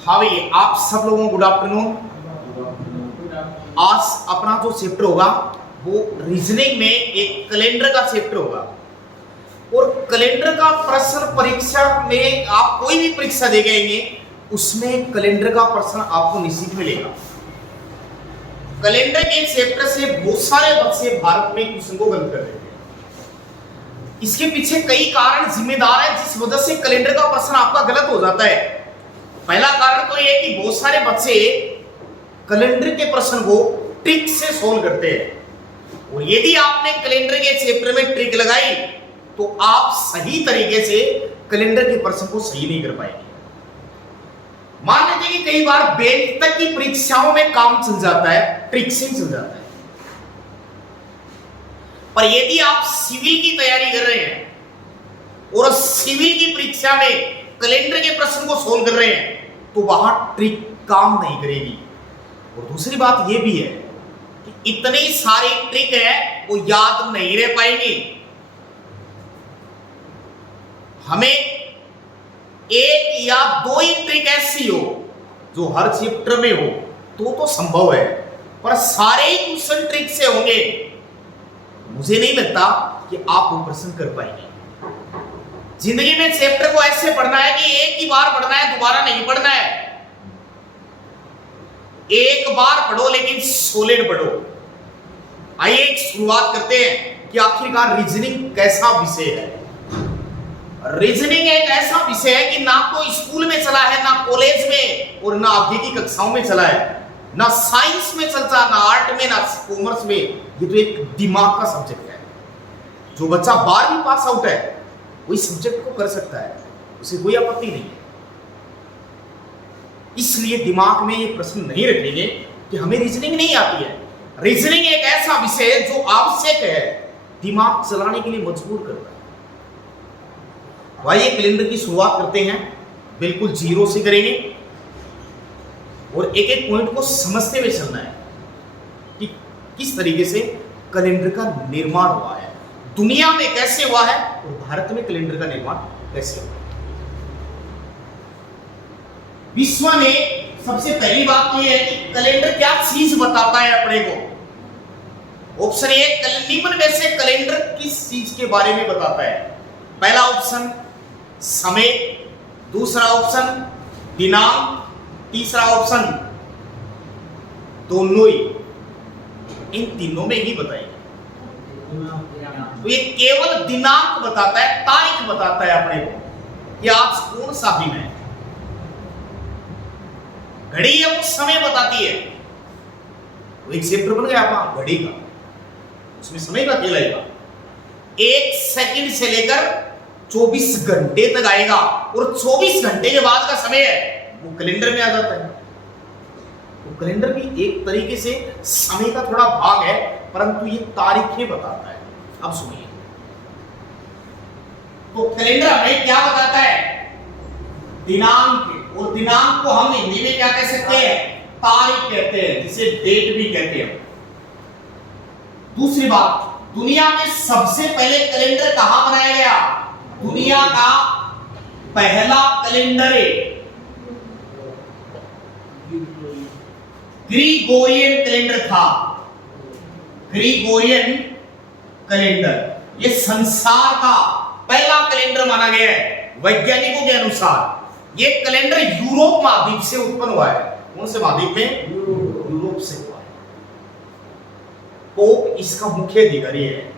हाँ भैया, आप सब लोगों को गुड आफ्टरनून। आज अपना जो चैप्टर होगा वो रीजनिंग में एक कैलेंडर का चैप्टर होगा। और कैलेंडर का प्रश्न परीक्षा में आप कोई भी परीक्षा दे गएंगे उसमें कैलेंडर का प्रश्न आपको निश्चित मिलेगा। कैलेंडर के चैप्टर से बहुत सारे बच्चे भारत में क्वेश्चन को गलत कर देते हैं। इसके पीछे कई कारण जिम्मेदार है जिस वजह से कैलेंडर का प्रश्न आपका गलत हो जाता है। पहला कारण तो यह कि बहुत सारे बच्चे कैलेंडर के प्रश्न को ट्रिक से सोल्व करते हैं, और यदि आपने कैलेंडर के चैप्टर में ट्रिक लगाई तो आप सही तरीके से कैलेंडर के प्रश्न को सही नहीं कर पाएंगे। मान लीजिए कि कई बार बैंक तक की परीक्षाओं में काम चल जाता है, ट्रिक से चल जाता है, पर यदि आप सिविल की तैयारी कर रहे हैं और सिविल की परीक्षा में कैलेंडर के प्रश्न को सोल्व कर रहे हैं तो वहां ट्रिक काम नहीं करेगी। और दूसरी बात यह भी है कि इतनी सारी ट्रिक है वो याद नहीं रह पाएंगी। हमें एक या दो ही ट्रिक ऐसी हो जो हर चैप्टर में हो तो संभव है, पर सारे ही क्वेश्चन ट्रिक से होंगे, मुझे नहीं लगता कि आप वो प्रश्न कर पाएंगे। जिंदगी में चैप्टर को ऐसे पढ़ना है कि एक ही बार पढ़ना है, दोबारा नहीं पढ़ना है। एक बार पढ़ो लेकिन सॉलिड पढ़ो। आइए एक शुरुआत करते हैं कि आखिरकार रीजनिंग कैसा विषय है। रीजनिंग एक ऐसा विषय है कि ना तो स्कूल में चला है, ना कॉलेज में, और ना आगे की कक्षाओं में चला है, ना साइंस में चलता, ना आर्ट में, ना कॉमर्स में। ये तो एक दिमाग का सब्जेक्ट है। जो बच्चा 12वीं पास आउट है वो इस सब्जेक्ट को कर सकता है, उसे कोई आपत्ति नहीं है। इसलिए दिमाग में ये प्रश्न नहीं रखेंगे कि हमें रीजनिंग नहीं आती है। रीजनिंग एक ऐसा विषय है जो आवश्यक है, दिमाग चलाने के लिए मजबूर करता है। आइए कैलेंडर की शुरुआत करते हैं, बिल्कुल जीरो से करेंगे और एक एक पॉइंट को समझते हुए चलना है कि किस तरीके से कैलेंडर का निर्माण हुआ है, दुनिया में कैसे हुआ है और भारत में कैलेंडर का निर्माण कैसे हुआ। विश्व में सबसे पहली बात तो यह है कि कैलेंडर क्या चीज बताता है अपने को। ऑप्शन ए, निम्न में से कैलेंडर किस चीज के बारे में बताता है। पहला ऑप्शन समय, दूसरा ऑप्शन दिनांक, तीसरा ऑप्शन दोनों ही। इन तीनों में ही बताइए। तो ये केवल दिनांक बताता है, तारीख बताता है अपने को कि आज कौन सा दिन है। घड़ी है वो समय बताती है। तो एक चैप्टर बन गया आपका घड़ी का, उसमें समय का खेल आएगा। 1 सेकंड से लेकर 24 घंटे तक आएगा, और 24 घंटे के बाद का समय है वो कैलेंडर में आ जाता है। तो कैलेंडर भी एक तरीके से समय का थोड़ा भाग है, परंतु ये तारीखें बताता है। अब सुनिए, तो कैलेंडर हमें क्या बताता है? दिनांक। और दिनांक को हम हिंदी में क्या कह सकते हैं? तारीख कहते हैं, जिसे डेट भी कहते हैं। दूसरी बात, दुनिया में सबसे पहले कैलेंडर कहां बनाया गया? दुनिया का पहला कैलेंडर ग्रीगोरियन कैलेंडर था। ग्रीगोरियन कैलेंडर ये संसार का पहला कैलेंडर माना गया है वैज्ञानिकों के अनुसार। ये कैलेंडर यूरोप महाद्वीप से उत्पन्न हुआ है। कौन से महाद्वीप में? यूरोप से हुआ है। पोप इसका मुख्य अधिकारी है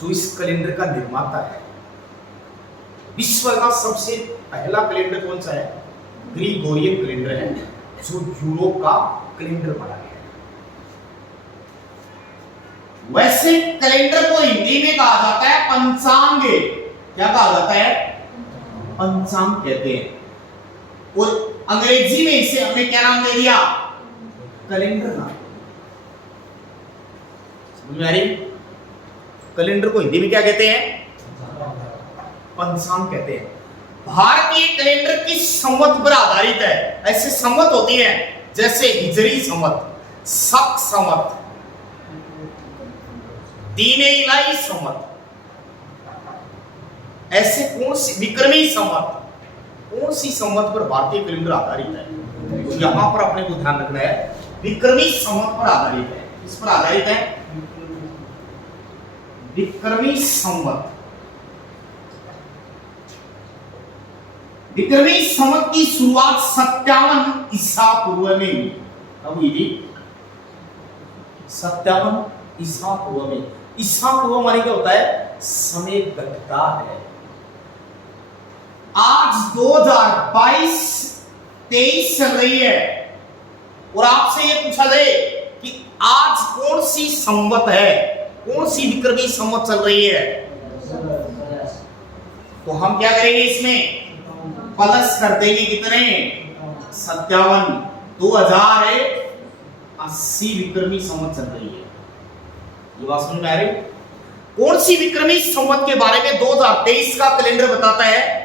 जो इस कैलेंडर का निर्माता है। विश्व का सबसे पहला कैलेंडर कौन सा है? ग्रीगोरियन कैलेंडर है, जो यूरोप का कैलेंडर माना गया है। वैसे कैलेंडर को हिंदी में कहा जाता है पंचांग। क्या कहा जाता है? पंचांग कहते हैं। और अंग्रेजी में इसे हमने क्या नाम दे दिया? कैलेंडर नाम। समझ में आ रही? कैलेंडर को हिंदी में क्या कहते हैं? पंचांग कहते हैं। भारतीय कैलेंडर किस संवत पर आधारित है? ऐसे संवत होती हैं जैसे हिजरी संवत, शक संवत, दीन इलाही संवत, ऐसे कौन सी विक्रमी संवत, कौन सी संवत पर भारतीय कैलेंडर आधारित है? तो यहां पर अपने को ध्यान रखना है, विक्रमी संवत पर आधारित है। किस पर आधारित है? विक्रमी संवत। विक्रमी संवत की शुरुआत 57 ईसा पूर्व में हुई। कब हुई थी? 57 ईसा पूर्व में। ईसा पूर्व माने क्या होता है? समय घटता है। आज 2022-23 चल रही है और आपसे ये पूछा जाए कि आज कौन सी संवत है, कौन सी विक्रमी संवत चल रही है, तो हम क्या करेंगे? इसमें प्लस कर देंगे। कितने? 57। 2080 विक्रमी संवत चल रही है। ये बात समझ में आ रही? कौन सी विक्रमी संवत के बारे में 2023 का कैलेंडर बताता है?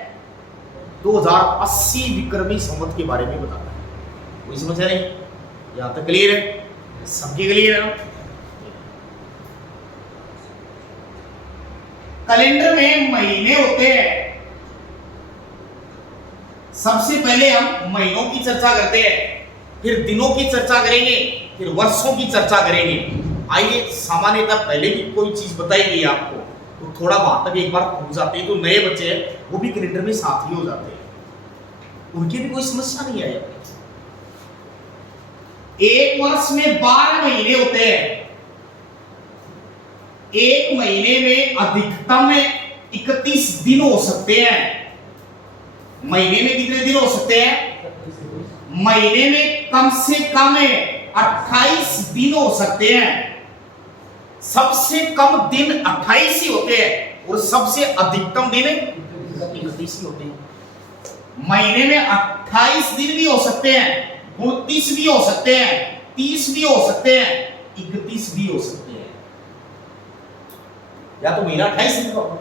2080 विक्रमी संवत के बारे में बताता है। कोई समस्या नहीं? यहां तक क्लियर है? सबके क्लियर है? कैलेंडर में महीने होते हैं। सबसे पहले हम महीनों की चर्चा करते हैं, फिर दिनों की चर्चा करेंगे, फिर वर्षों की चर्चा करेंगे। आइए, सामान्यतः पहले भी कोई चीज बताई गई आपको तो थोड़ा वहां तक एक बार पहुंच जाते हैं। तो नए बच्चे हैं वो भी कैलेंडर में साथ ही हो जाते हैं, उनकी भी कोई समस्या नहीं आई। एक वर्ष में 12 महीने होते हैं। एक महीने में अधिकतम 31 दिन हो सकते हैं। महीने में कितने दिन हो सकते हैं? महीने में कम से कम 28 दिन हो सकते हैं। सबसे कम दिन 28 ही होते हैं और सबसे अधिकतम दिन 31 ही होते हैं। महीने में 28 दिन भी हो सकते हैं, 29 भी हो सकते हैं, 30 भी हो सकते हैं, 31 भी हो सकते हैं। या तो महीना 28 दिन का होगा,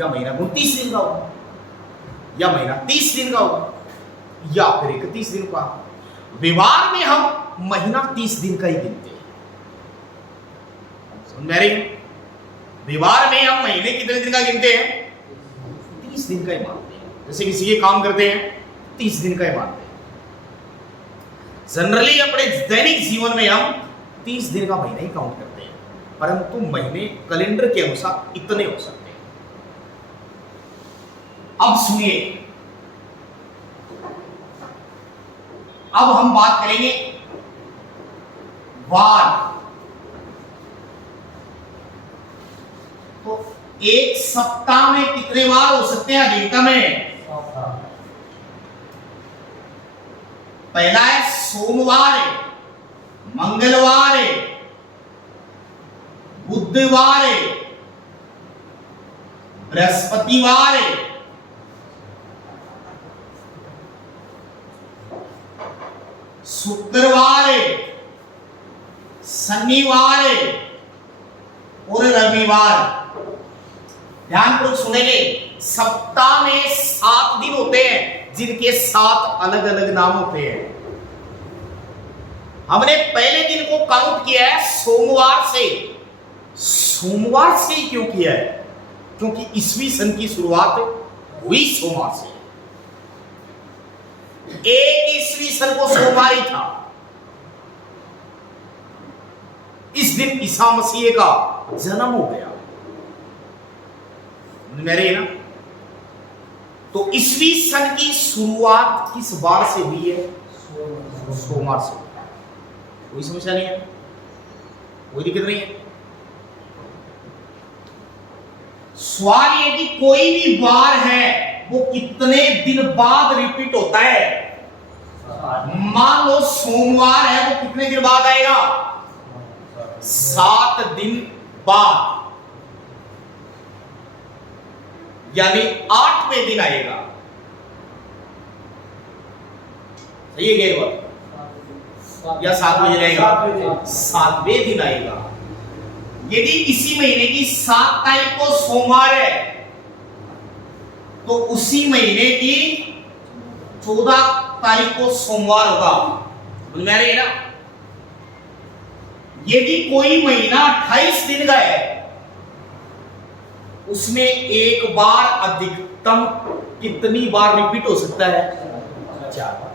या महीना 29 दिन का होगा, या महीना 30 दिन का होगा, या फिर 31 दिन का। व्यवहार में हम महीना 30 दिन का ही गिनते हैं। समझ में आ रही है? व्यवहार में हम महीने कितने दिन का गिनते हैं? 30 दिन का ही मानते हैं। जैसे किसी के काम करते हैं 30 दिन का ही मानते हैं। जनरली अपने दैनिक जीवन में हम 30 दिन का महीना ही काउंट करते हैं, परंतु महीने कैलेंडर के अनुसार इतने हो सकते हैं। अब सुनिए, अब हम बात करेंगे वार। तो एक सप्ताह में कितने वार हो सकते हैं अधिकतम में? पहला है सोमवार, मंगलवार, बुधवार, बृहस्पतिवार, शुक्रवार, शनिवार और रविवार। ध्यानपूर्वक सुनेंगे। सप्ताह में 7 दिन होते हैं जिनके 7 अलग अलग नाम होते हैं। हमने पहले दिन को काउंट किया है सोमवार से। सोमवार से क्यों किया है? क्योंकि ईस्वी सन की शुरुआत हुई सोमवार से। एक ईस्वी सन को सोमवार ही था। इस दिन ईसा मसीह का जन्म हो गया। मेरे ना, तो ईस्वी सन की शुरुआत किस बार से हुई है? सोमवार से। कोई समस्या नहीं है? कोई दिक्कत नहीं है? सवाल ये कि कोई भी वार है वो कितने दिन बाद रिपीट होता है? मान लो सोमवार है, वो कितने दिन बाद आएगा? 7 दिन बाद, यानी 8वें दिन आएगा। सही है क्या ये बात? या 7वें दिन आएगा? 7वें दिन आएगा। यदि इसी महीने की 7 तारीख को सोमवार है तो उसी महीने की 14 तारीख को सोमवार होगा। समझ में आ रही है ना? यदि कोई महीना 28 दिन का है उसमें एक बार अधिकतम कितनी बार रिपीट हो सकता है? 4 बार।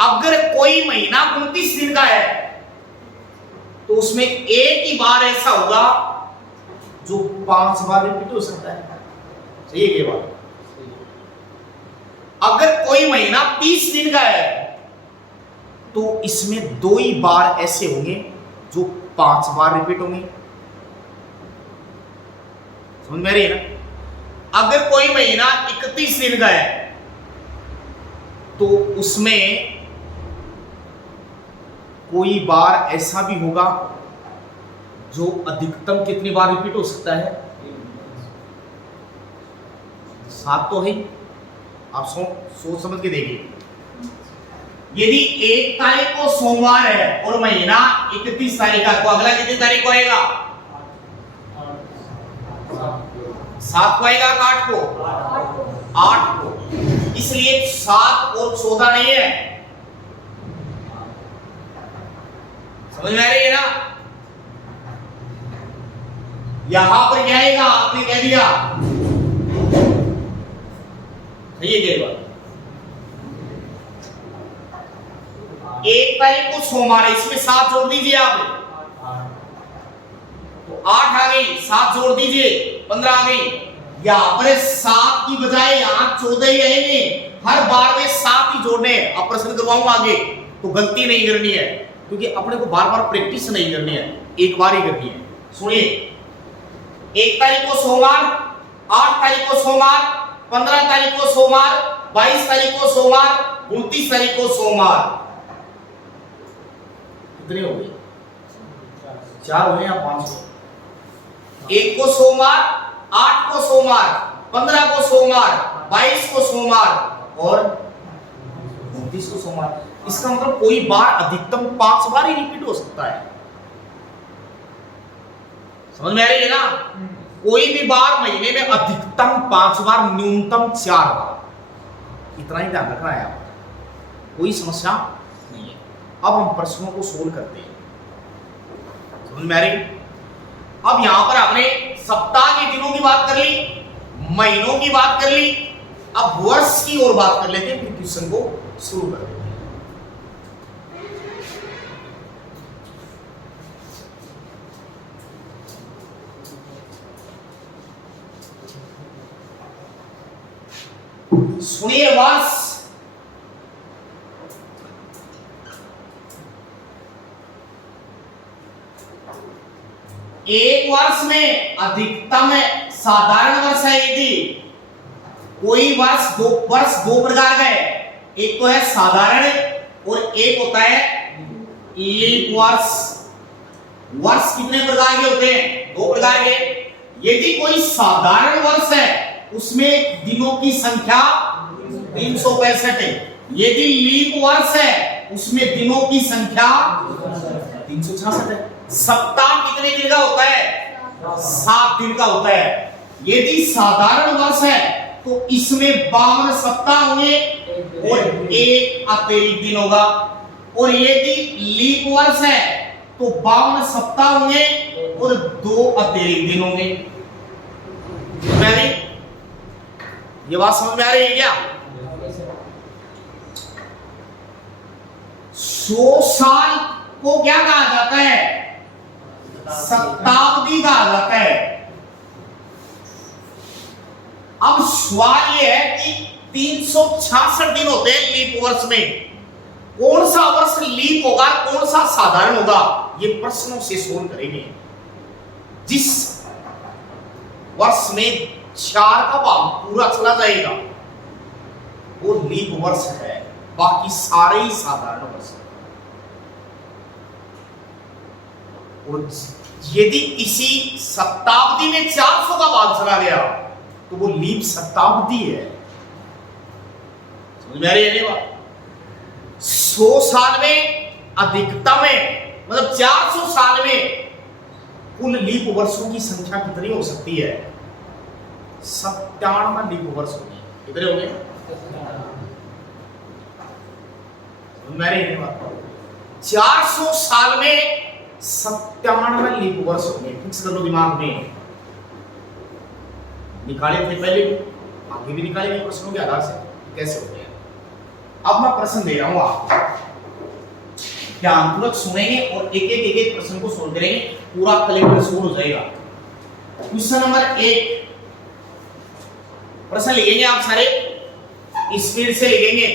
अगर कोई महीना 29 दिन का है तो उसमें एक ही बार ऐसा होगा जो 5 बार रिपीट हो सकता है। सही है ये बात? अगर कोई महीना 30 दिन का है तो इसमें 2 ही बार ऐसे होंगे जो 5 बार रिपीट होंगे। समझ में आ रही है ना? अगर कोई महीना 31 दिन का है तो उसमें कोई बार ऐसा भी होगा जो अधिकतम कितनी बार रिपीट हो सकता है? 7 तो है। आप सोच समझ के देखिए, यदि 1 तारीख को सोमवार है और महीना 31 तारीख का, तो अगला कितनी तारीख को आएगा? 7 को आएगा, 8 को? 8 को। इसलिए 7 और 14 नहीं है। समझ में आ रही है ना? यहां पर क्या आएगा? आपने कह दिया ये क्या बात? 1 तारीख को सोमवार है, इसमें 7 जोड़ दीजिए आप, तो 8 आ गई, 7 जोड़ दीजिए 15 आ गई। यहां पर 7 की बजाय यहां 14 ही आएंगे। हर बार में 7 ही जोड़ने हैं। आप प्रश्न करवाऊंगा आगे, तो गलती नहीं करनी है, क्योंकि अपने को बार बार प्रैक्टिस नहीं करनी है, एक बार ही करनी है। सुनिए, 1 तारीख को सोमवार, 8 तारीख को सोमवार, 15 तारीख को सोमवार, 22 तारीख को सोमवार, 29 तारीख को सोमवार। कितने हो गए? 4 हुए या 5? 1 को सोमवार, 8 को सोमवार, 15 को सोमवार, 22 को सोमवार और 29 को सोमवार। इसका मतलब कोई बार अधिकतम 5 बार ही रिपीट हो सकता है। समझ में आ रही है ना? कोई भी बार महीने में अधिकतम 5 बार, न्यूनतम 4 बार। इतना ही ध्यान रखना है आपको, कोई समस्या नहीं है। अब हम प्रश्नों को सोल्व करते हैं। समझ में आ रही? अब यहां पर हमने सप्ताह के दिनों की बात कर ली, महीनों की बात कर ली, अब वर्ष की ओर बात कर लेते हैं, फिर क्वेश्चन को शुरू कर देते हैं। सुनिए, वर्ष एक वर्ष में अधिकतम साधारण वर्ष है। यदि कोई वर्ष दो प्रकार का है, एक तो है साधारण और एक होता है लीप वर्ष। वर्ष कितने प्रकार के होते हैं? 2 प्रकार के। यदि कोई साधारण वर्ष है उसमें दिनों की संख्या 365 है। यदि लीप वर्ष है उसमें दिनों की संख्या 366 है। सप्ताह कितने दिन का होता है? 7 दिन का होता है। यदि साधारण वर्ष है तो इसमें 52 सप्ताह होंगे और 1 अतिरिक्त दिन होगा, और यदि लीप वर्ष है तो 52 सप्ताह होंगे और 2 अतिरिक्त दिन होंगे। ये बात समझ में आ रही है क्या? 100 साल को क्या कहा जाता है? शताब्दी कहा जाता है। अब सवाल यह है कि 366 दिन होते हैं लीप वर्ष में, कौन सा वर्ष लीप होगा, कौन सा साधारण होगा, ये प्रश्नों से सोल्व करेंगे। जिस वर्ष में 4 का भाग पूरा चला जाएगा वो लीप वर्ष है, बाकी सारे ही साधारण वर्ष है। और यदि किसी शताब्दी में 400 का भाग चला गया तो वो लीप शताब्दी है। समझ में आ रही है ये बात? 100 साल में अधिकतम है, मतलब 400 साल में कुल लीप वर्षों की संख्या कितनी हो सकती है? 97 लीप वर्ष होगी। कितने होंगे? समझ में आ रही है ये बात? 400 साल में 97 लीप वर्ष होंगे। फिक्स कर लो दिमाग में। निकाले थे पहले भी, आगे भी निकालेंगे प्रश्नों के आधार से कैसे हो गया। अब मैं प्रश्न दे रहा हूं, आप ध्यानपूर्वक सुनेंगे और एक प्रश्न को सोल्व करेंगे, पूरा कैलेंडर सोल्व हो जाएगा। क्वेश्चन नंबर 1 प्रश्न लिखेंगे आप सारे, स्पीड से लिखेंगे।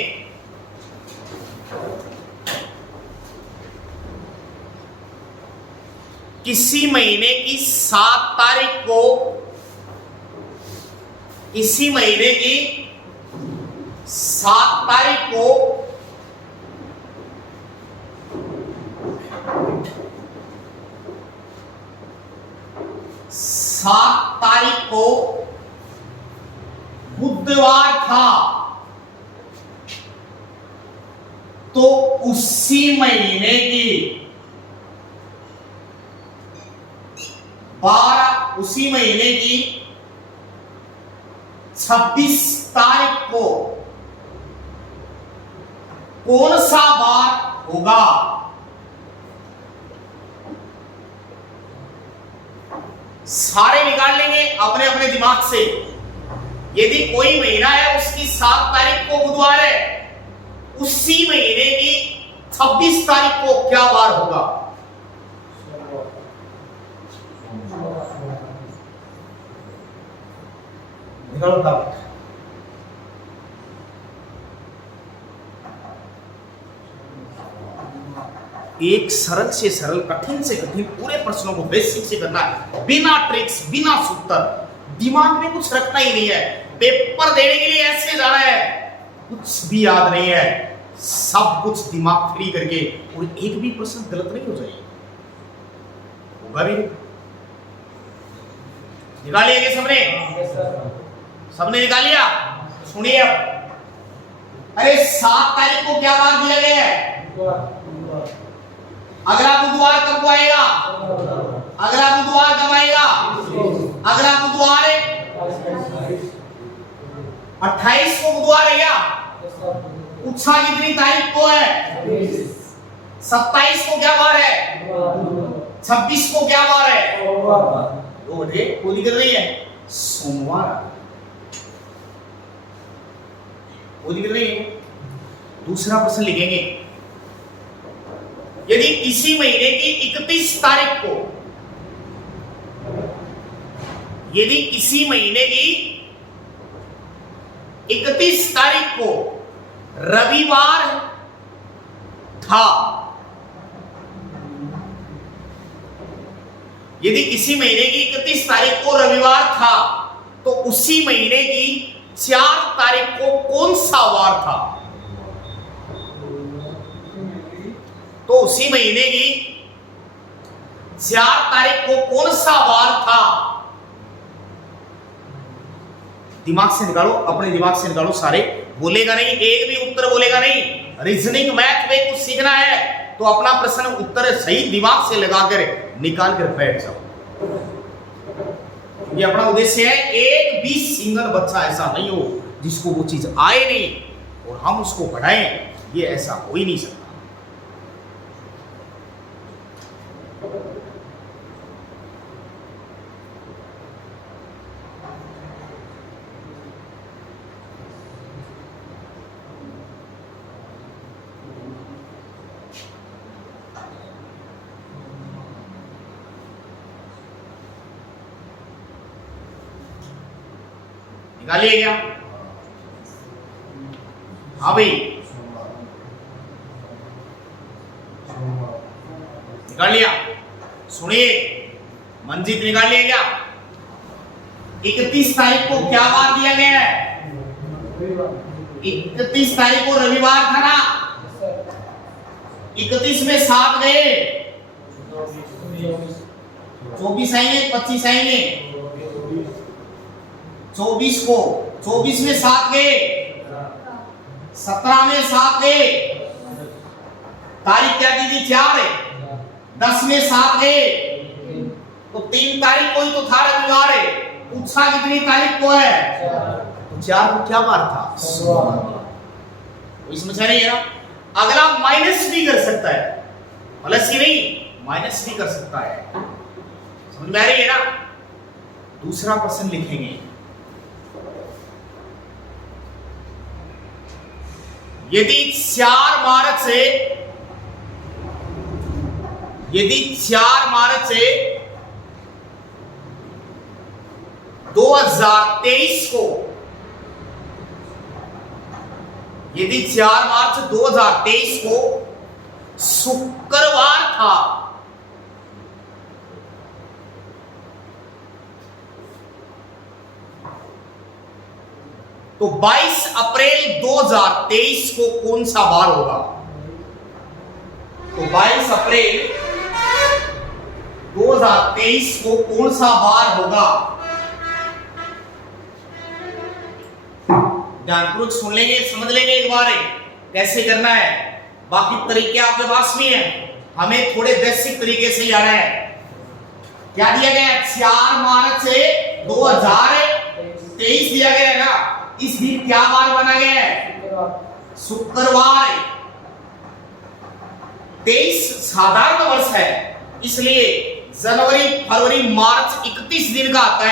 किसी महीने की 7 तारीख को, इसी महीने की 7 तारीख को बुधवार था, तो उसी महीने की 26 तारीख को कौन सा वार होगा? सारे निकाल लेंगे अपने अपने दिमाग से। यदि कोई महीना है उसकी 7 तारीख को बुधवार है, उसी महीने की 26 तारीख को क्या वार होगा? निकालो। एक सरल से सरल, कठिन से कठिन पूरे प्रश्नों को बेसिक से करना है, बिना ट्रिक्स, बिना सूत्र, दिमाग में कुछ रखना ही नहीं है। पेपर देने के लिए ऐसे जाना है, कुछ भी याद नहीं है, सब कुछ दिमाग फ्री करके, और एक भी प्रश्न गलत नहीं हो जाएगा, होगा भी। निकालिए सबने, सबने निकाल लिया? सुनिए अब, अरे 7 तारीख को क्या वार दिया गया है? अगला बुधवार कब आएगा? अगला बुधवार कब आएगा? अगला बुधवार 28 को बुधवार है क्या? उत्साह कितनी तारीख को है? 27 को क्या वार है? 26 को क्या वार है? वो दिक्कत नहीं है, सोमवार। वो दिक्कत नहीं है। दूसरा प्रश्न लिखेंगे, यदि इसी महीने की 31 तारीख को, यदि इसी महीने की 31 तारीख को रविवार था, यदि किसी महीने की 31 तारीख को रविवार था, तो उसी महीने की 4 तारीख को कौन सा वार था? तो उसी महीने की 4 तारीख को कौन सा वार था? दिमाग से निकालो, अपने दिमाग से निकालो सारे, बोलेगा नहीं, एक भी उत्तर बोलेगा नहीं। रीजनिंग मैथ में कुछ सीखना है तो अपना प्रश्न उत्तर सही दिमाग से लगाकर निकाल कर बैठ जाओ। ये अपना उद्देश्य है, एक भी सिंगल बच्चा ऐसा नहीं हो जिसको वो चीज आए नहीं और हम उसको पढ़ाएं, ये ऐसा हो ही नहीं सकता। निकालिए क्या? हाँ भाई, निकाल लिया? सुनिए, मंजीत निकाल लिया क्या? 31 तारीख को क्या वार दिया गया है? 31 तारीख को रविवार था ना? 31 में 7 गए, 24 आएंगे, 25 आएंगे, 24 में 7 गए, 17 में 7 गए, तारीख क्या दी थी? 4 है, 10 में 7 गए, तो 3 तारीख को ही तो था रविवार है। उत्साह कितनी तारीख को है? तो 4 को क्या वार था? कोई समझ नहीं है ना? अगला माइनस भी कर सकता है, प्लस ही नहीं माइनस भी कर सकता है, समझ में आ रही है ना? दूसरा प्रश्न लिखेंगे, यदि 4 मार्च से 2023 को, यदि 4 मार्च 2023 को शुक्रवार था, तो 22 अप्रैल 2023 को कौन सा वार होगा? तो 22 अप्रैल 2023 को कौन सा वार होगा? ध्यानपूर्वक सुन लेंगे, समझ लेंगे एक बार कैसे करना है। बाकी तरीके आपके पास भी हैं, हमें थोड़े बेसिक तरीके से जाना है। क्या दिया गया है? 4 मार्च से 2023 दिया गया है ना। इस दिन क्या वार बना गया है? शुक्रवार। 23 साधारण वर्ष है, इसलिए जनवरी, फरवरी, मार्च 31 दिन का आता है।